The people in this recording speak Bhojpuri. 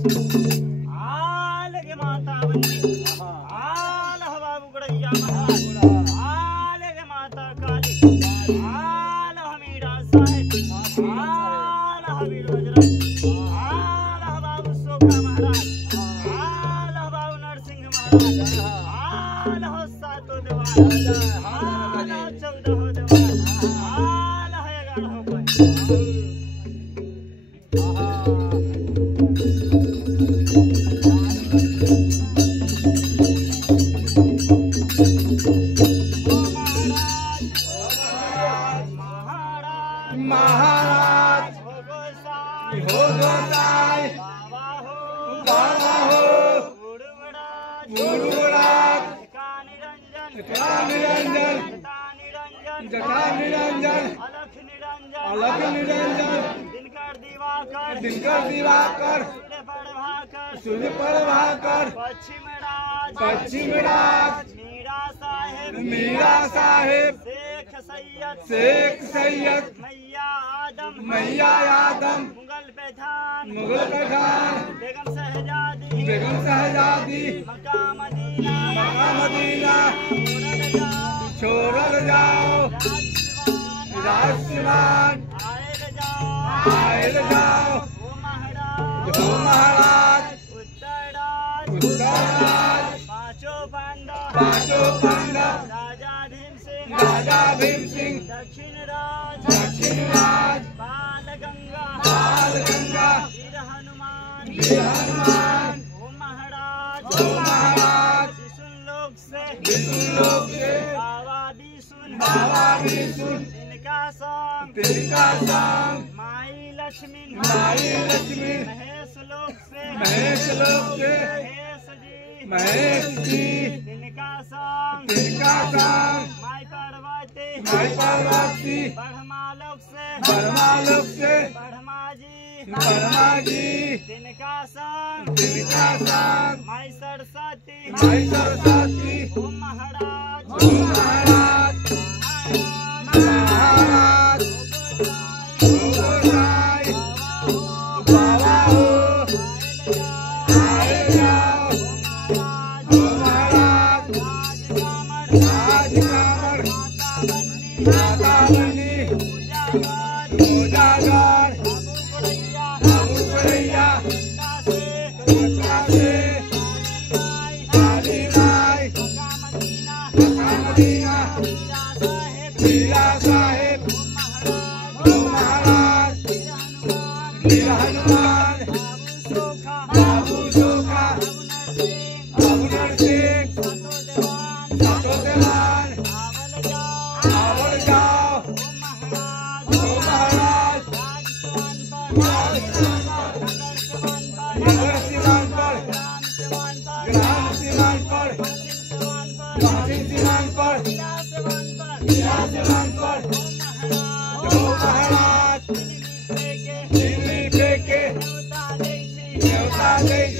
आल गे माता बंदी आल हवा बुगड़ैया महाराज आल गे माता काली आल हमीरा साहिब आल हबीर बजरंग आल हवा सोखा महाराज आल हवा नरसिंह महाराज आल हो सातो देवान आल हो 14 देवान आल हो 11 महाराज हो गोसाई बाबा हो गुरुराज का निरंजन जटा निरंजन अलख निरंजन दिनकर दिवाकर सूर्य प्रभाकर पश्चिम राज मीरा साहेब शेख सैयद मैया आदम मुगल पठान बेगम शहजादी मक्का मदीना छोड़ल जाओ राजसिमान आयल जाओ हो महाराज उत्तराज पांचों पांडव राजा भीम सिंह दक्षिण राज बाल गंगा वीर हनुमान ओ महाराज विष्णु लोक से बाबा भी सुन तिनका संग माई लक्ष्मी महेश लोक से महेश जी तिनका संग माई पार्वती ब्रह्मा लोक से ब्रह्मा जी तिनका संग माई सरस्वती ओ महाराज हो गोसाई बाबा हो आए जाओ हो महाराज राज कामर माता बनी पूजागर बाबू गड़ैया काली माई मक्का मदीना मीरा साहेब हो महाराज वीर हनुमान बाबू सोखा बाबू नरसिंह सातो देवान आवल जाओ हो महाराज नगर सिवान पर ग्राम सिवान पर दक्षिण सिवान पर मीरा सिवान पर हो महाराज दिल्ली फेंके न्योता देसी